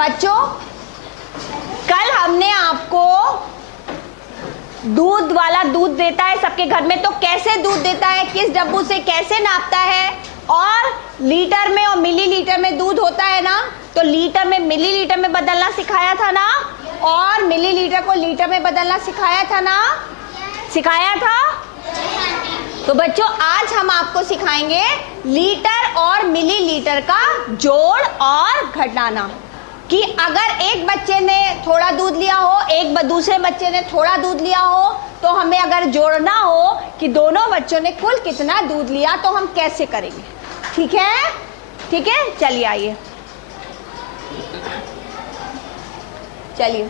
बच्चों, कल हमने आपको दूध वाला दूध देता है सबके घर में, तो कैसे दूध देता है, किस डब्बू से कैसे नापता है, और लीटर में और मिलीलीटर में दूध होता है ना, तो लीटर में मिलीलीटर में बदलना सिखाया था ना, और मिलीलीटर को लीटर में बदलना सिखाया था ना, सिखाया था। तो बच्चों, आज हम आपको सिखाएंगे लीटर और मिलीलीटर का जोड़ और घटाना, कि अगर एक बच्चे ने थोड़ा दूध लिया हो, एक दूसरे बच्चे ने थोड़ा दूध लिया हो, तो हमें अगर जोड़ना हो कि दोनों बच्चों ने कुल कितना दूध लिया, तो हम कैसे करेंगे। ठीक है, ठीक है, चलिए आइए, चलिए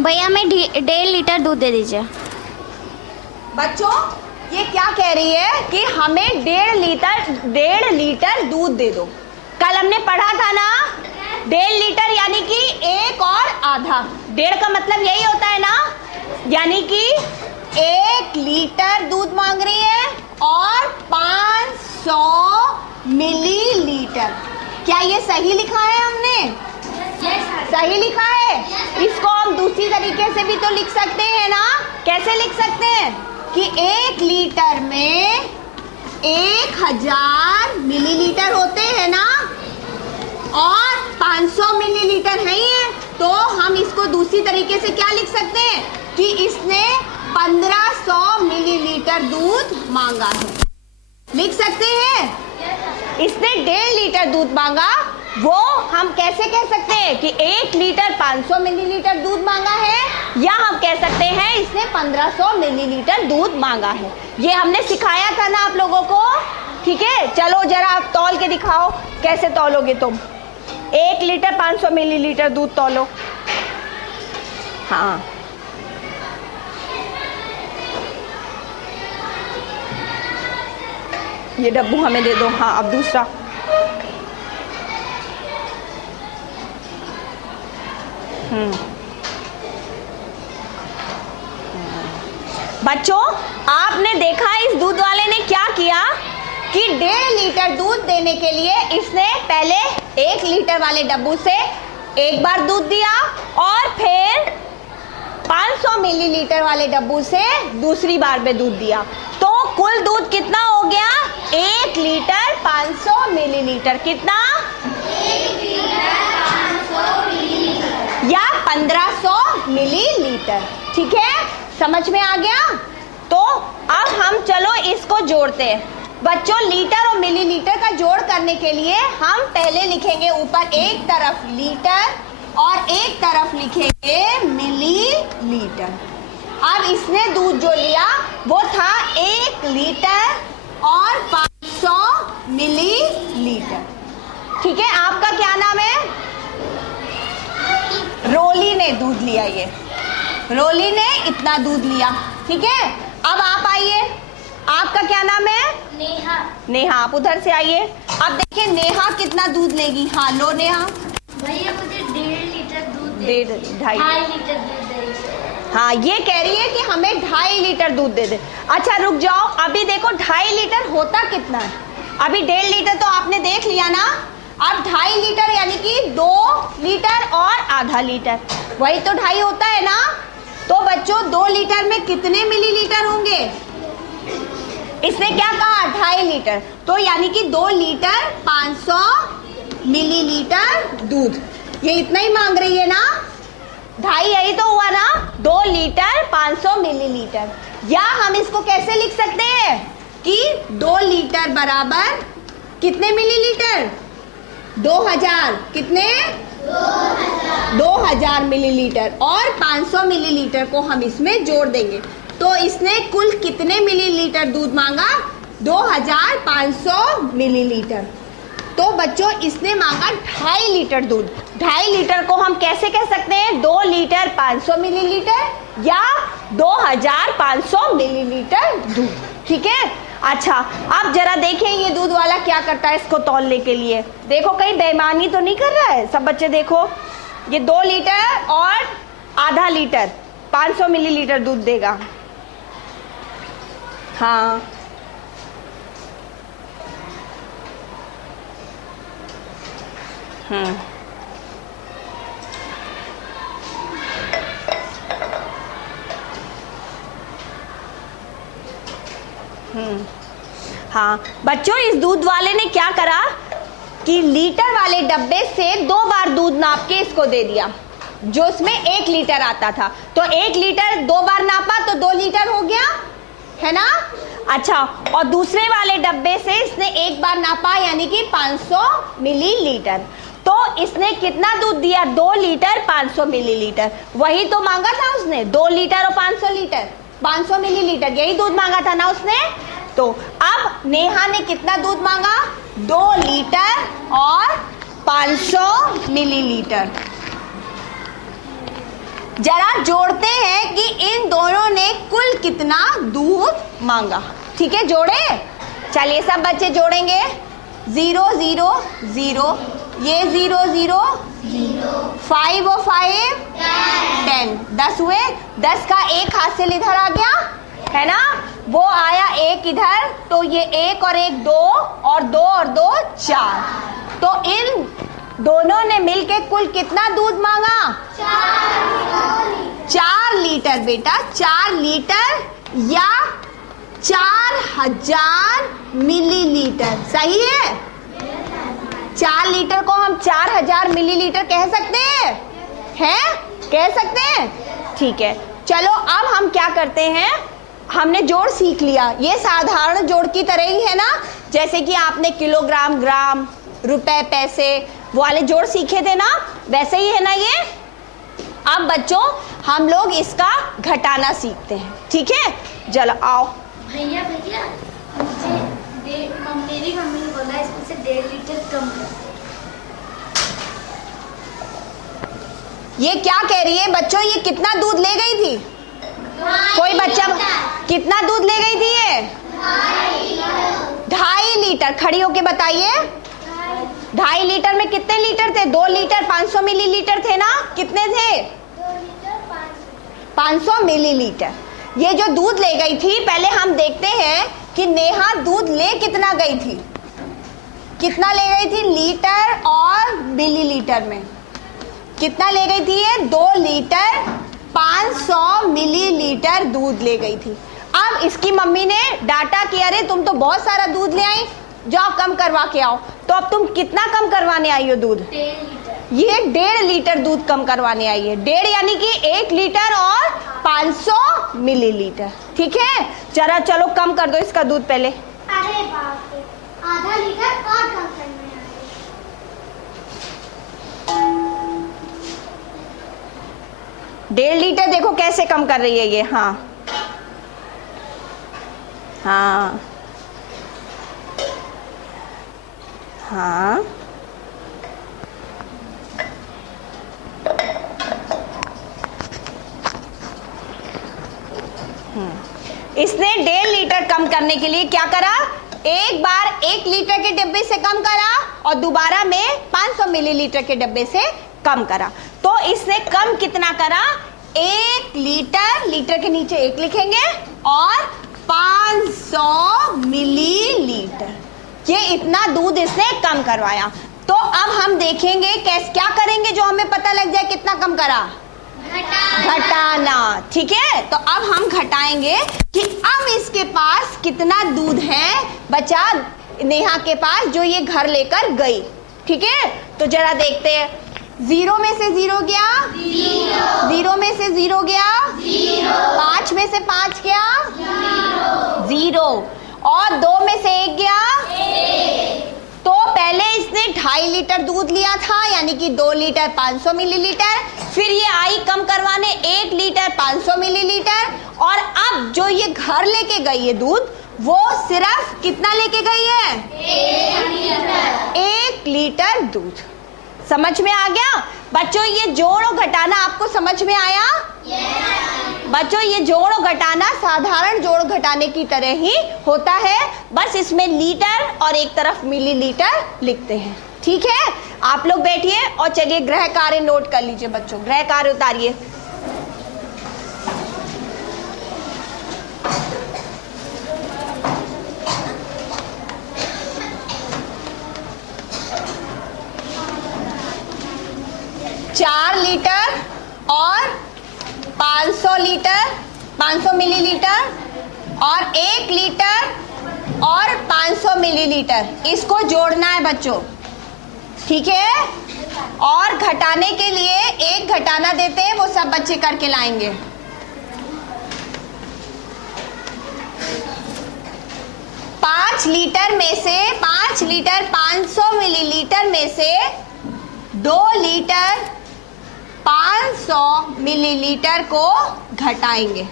भैया हमें 1.5 लीटर दूध दे दीजिए। बच्चों, ये क्या कह रही है कि हमें 1.5 लीटर दूध दे दो। कल हमने पढ़ा था ना, 1.5 लीटर यानी कि एक और आधा, 1.5 का मतलब यही होता है ना, यानी कि 1 लीटर दूध मांग रही है और 500 मिलीलीटर। क्या ये सही लिखा है हमने? सही लिखा है। इसको हम दूसरी तरीके से भी तो लिख सकते हैं ना। कैसे लिख सकते हैं कि 1 लीटर में 1000 मिलीलीटर होते हैं ना, और 500 मिलीलीटर है ये, तो हम इसको दूसरी तरीके से क्या लिख सकते हैं कि इसने 1500 मिलीलीटर दूध मांगा है। लिख सकते हैं। इसने 1.5 लीटर दूध मांगा, वो हम कैसे कह सकते हैं कि 1 लीटर 500 मिलीलीटर दूध मांगा है, या हम कह सकते हैं इसने 1500 मिलीलीटर दूध मांगा है। ये हमने सिखाया था ना आप लोगों को। ठीक है, चलो जरा आप तौल के दिखाओ, कैसे तौलोगे तुम। 1 लीटर 500 मिलीलीटर दूध तौलो। हाँ, ये डब्बू हमें दे दो। हाँ, अब दूसरा। बच्चों, आपने देखा इस दूध वाले ने क्या किया कि 1.5 लीटर दूध देने के लिए इसने पहले 1 लीटर वाले डब्बू से एक बार दूध दिया, और फिर 500 मिलीलीटर वाले डब्बू से दूसरी बार में दूध दिया। तो कुल दूध कितना हो गया? 1 लीटर 500 मिलीलीटर। कितना? 1 लीटर 500 मिलीलीटर या 1500 मिलीलीटर। ठीक है, समझ में आ गया। तो अब हम चलो इसको जोड़ते हैं। बच्चों, लीटर और मिलीलीटर का जोड़ करने के लिए हम पहले लिखेंगे ऊपर एक तरफ लीटर और एक तरफ लिखेंगे मिलीलीटर। अब इसने दूध जो लिया वो था 1 लीटर और 500 मिलीलीटर। ठीक है, आपका क्या नाम है? रोली ने दूध लिया। ये रोली ने इतना दूध लिया। ठीक है, अब आप आइए, आपका क्या नाम है? नेहा। नेहा, आप उधर से आइए। अब देखिए नेहा कितना दूध लेगी। हाँ, लो नेहा। भैया मुझे 1.5 लीटर दूध दे। 2.5 लीटर दूध दे। हाँ, ये कह रही है कि हमें 2.5 लीटर दूध दे दे। अच्छा रुक जाओ, अभी देखो 2.5 लीटर होता कितना है। अभी 1.5 लीटर तो आपने देख लिया ना, अब 2.5 लीटर यानी कि 2 लीटर और आधा लीटर, वही तो 2.5 होता है ना। तो बच्चों, 2 लीटर में कितने मिलीलीटर होंगे? इसने क्या कहा? 2.5 लीटर, तो यानी कि 2 लीटर 500 मिलीलीटर दूध। ये इतना ही मांग रही है ना, 2.5 यही तो हुआ ना, 2 लीटर 500 मिलीलीटर। या हम इसको कैसे लिख सकते हैं कि 2 लीटर बराबर कितने मिलीलीटर? 2000। कितने? 2000 मिलीलीटर, और 500 मिलीलीटर को हम इसमें जोड़ देंगे। तो इसने कुल कितने मिलीलीटर दूध मांगा? 2500 मिलीलीटर। तो बच्चों, इसने मांगा 2.5 लीटर दूध। 2.5 लीटर को हम कैसे कह सकते हैं? 2 लीटर 500 मिलीलीटर या 2500 मिलीलीटर दूध। ठीक है, अच्छा अब जरा देखें ये दूध वाला क्या करता है इसको तौलने के लिए। देखो कहीं बेईमानी तो नहीं कर रहा है। सब बच्चे देखो, ये 2 लीटर और आधा लीटर 500 मिलीलीटर दूध देगा। हाँ, हम्म हाँ बच्चों, इस दूध वाले ने क्या करा कि लीटर वाले डब्बे से 2 बार दूध नाप के इसको दे दिया, जो उसमें 1 लीटर आता था। तो 1 लीटर 2 बार नापा तो 2 लीटर हो गया, है ना। अच्छा, और दूसरे वाले डब्बे से इसने 1 बार नापा, यानी कि 500 मिलीलीटर। तो इसने कितना दूध दिया? 2 लीटर 500 मिलीलीटर। वही तो मांगा था उसने, 2 लीटर और 500 लीटर, 500 मिलीलीटर, यही दूध मांगा था ना उसने। तो अब नेहा ने कितना दूध मांगा? 2 लीटर और 500 मिलीलीटर। जरा जोड़ते हैं कि इन दोनों ने कुल कितना दूध मांगा। ठीक है, जोड़े? चलिए सब बच्चे जोड़ेंगे। 0 0 0, ये 0 0 5 और 5 10, 10 हुए। 10 का एक हासिल इधर आ गया, है ना, वो आया 1 इधर, तो ये 1 और 1 2 और 2 और 2 4। तो इन दोनों ने मिलके कुल कितना दूध मांगा? 4 लीटर बेटा, 4 लीटर या 4000 मिलीलीटर। सही है? 4 लीटर को हम 4000 मिलीलीटर कह सकते हैं? कह सकते हैं? ठीक है, चलो अब हम क्या करते हैं, हमने जोड़ सीख लिया। ये साधारण जोड़ की तरह ही है ना, जैसे कि आपने किलोग्राम, ग्राम, रुपए, पैसे वो वाले जोड़ सीखे थे ना, वैसे ही है ना ये। अब बच्चों हम लोग इसका घटाना सीखते हैं। ठीक है, चलो आओ। भैया मुझे मेरी मम्मी ने बोला इसमें से 1.5 लीटर कम कर। ये क्या कह रही है बच्चों? ये कितना दूध ले गई थी? कोई बच्चा कितना दूध ले गई थी? ये 2.5 लीटर। खड़ी होके बताइए, 2.5 लीटर में कितने लीटर थे? 2 लीटर 500 मिलीलीटर थे ना, कितने थे? 500 मिलीलीटर। ये जो दूध ले गई थी, पहले हम देखते हैं कि नेहा दूध ले कितना गई थी। कितना ले गई थी लीटर और मिलीलीटर में? कितना ले गई थी ये? 2 लीटर 500 मिलीलीटर दूध ले गई थी। अब इसकी मम्मी ने डाटा कि अरे तुम तो बहुत सारा दूध ले आई, जाओ कम करवा के आओ। तो अब तुम कितना कम करवाने आई हो दूध? 1.5 लीटर। ये 1.5 लीटर दूध कम करवाने आई है। 1.5 यानी कि 1 लीटर और 500 मिलीलीटर। ठीक है, जरा चलो कम कर दो इसका दूध पहले। अरे बाप रे, आधा लीटर और कम करना है। 1.5 लीटर देखो कैसे कम कर रही है ये। हाँ हाँ हाँ, इसने 1.5 लीटर कम करने के लिए क्या करा? एक बार 1 लीटर के डब्बे से कम करा और दोबारा में 500 मिलीलीटर के डब्बे से कम करा। तो इसने कम कितना करा? 1 लीटर, लीटर के नीचे 1 लिखेंगे, और 500 मिलीलीटर। ये इतना दूध इसने कम करवाया। तो अब हम देखेंगे कैसे क्या करेंगे जो हमें पता लग जाए कितना कम करा। घटाना। ठीक है, तो अब हम घटाएंगे कि अब इसके पास कितना दूध है बचा नेहा के पास, जो ये घर लेकर गई। ठीक है, तो जरा देखते हैं। 0 में से 0 गया, 0 में से 0 गया, 5 में से 5 गया, 0, और 2 में से 1 गया, 1। तो पहले इसने 2.5 लीटर दूध लिया था, यानी कि 2 लीटर 500 मिलीलीटर। फिर ये आई कम करवाने 1 लीटर 500 मिलीलीटर, और अब जो ये घर लेके गई है दूध, वो सिर्फ कितना लेके गई है? 1 लीटर दूध। समझ में आ गया बच्चों? ये जोड़ और घटाना आपको समझ में आया? बच्चों ये जोड़ और घटाना साधारण जोड़ घटाने की तरह ही होता है, बस इसमें लीटर और एक तरफ मिलीलीटर लिखते हैं। ठीक है, आप लोग बैठिए और चलिए गृह कार्य नोट कर लीजिए बच्चों। गृह कार्य उतारिए। 500 मिलीलीटर और 1 लीटर और 500 मिलीलीटर, इसको जोड़ना है बच्चों, ठीक है। और घटाने के लिए एक घटाना देते हैं, वो सब बच्चे करके लाएंगे। पाँच लीटर में से 5 लीटर 500 मिलीलीटर में से 2 लीटर 500 मिलीलीटर को घटाएंगे,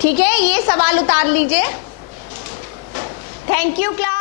ठीक है। ये सवाल उतार लीजिए। Thank you class.